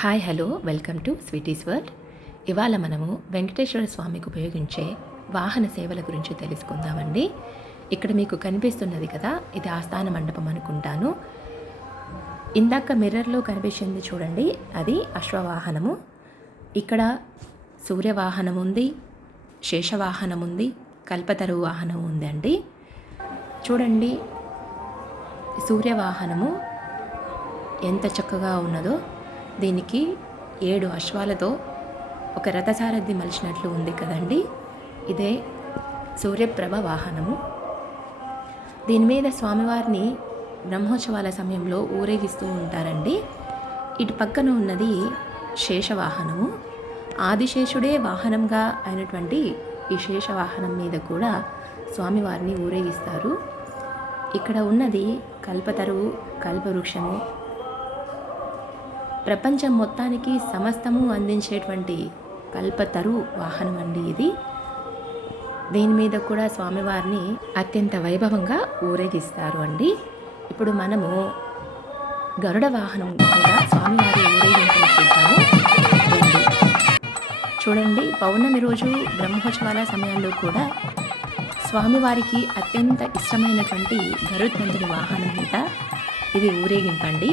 Hi hello welcome to sweety's world ఇవాళ మనము వెంకటేశ్వర స్వామికి ఉపయోగించే వాహన సేవల గురించి తెలుసుకుందామండి. ఇక్కడ మీకు కనిపిస్తున్నది కదా ఇది ఆస్థాన మండపం అనుకుంటాను. ఇందాక మిర్రర్లో కనిపించింది చూడండి అది అశ్వవాహనము. ఇక్కడ సూర్యవాహనం ఉంది శేషవాహనం ఉంది కల్పతరు వాహనం ఉందండి. చూడండి సూర్యవాహనము ఎంత చక్కగా ఉన్నదో. దీనికి ఏడు అశ్వాలతో ఒక రథసారథి మలిచినట్లు ఉంది కదండి. ఇదే సూర్యప్రభ వాహనము. దీని మీద స్వామివారిని బ్రహ్మోత్సవాల సమయంలో ఊరేగిస్తూ ఉంటారండి. ఇటు పక్కన ఉన్నది శేషవాహనము. ఆదిశేషుడే వాహనంగా అయినటువంటి ఈ శేషవాహనం మీద కూడా స్వామివారిని ఊరేగిస్తారు. ఇక్కడ ఉన్నది కల్పతరువు కల్పవృక్షము ప్రపంచం మొత్తానికి సమస్తము అందించేటువంటి కల్పతరు వాహనం అండి ఇది. దీని మీద కూడా స్వామివారిని అత్యంత వైభవంగా ఊరేగిస్తారు అండి. ఇప్పుడు మనము గరుడ వాహనం కూడా స్వామివారి ఊరేగింపును చూద్దాము. చూడండి పౌర్ణమి రోజు బ్రహ్మోత్సవాల సమయంలో కూడా స్వామివారికి అత్యంత ఇష్టమైనటువంటి గరుత్మంతుడి వాహనం మీద ఇది ఊరేగింపండి.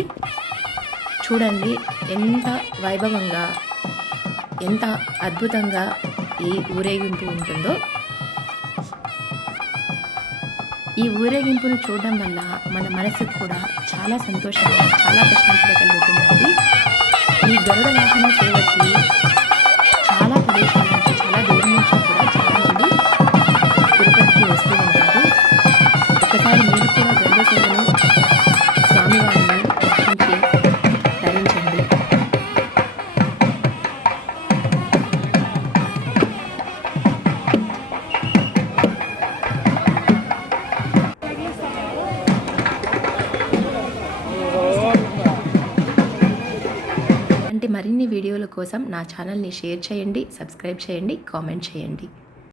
చూడండి ఎంత వైభవంగా ఎంత అద్భుతంగా ఈ ఊరేగింపు ఉంటుందో. ఈ ఊరేగింపును చూడడం వల్ల మన మనసుకు కూడా చాలా సంతోషంగా చాలా ప్రశాంతత కలుగుతుందండి. ఈ గరుడ వాహన సేవకి చాలా ప్రదేశాల నుంచి చాలా దూరం నుంచి కూడా చాలామంది తిరుపతికి వస్తూ ఉంటారు. ఒకసారి మీరు మరిన్ని వీడియోల కోసం నా ఛానల్ని షేర్ చేయండి సబ్స్క్రైబ్ చేయండి కామెంట్ చేయండి.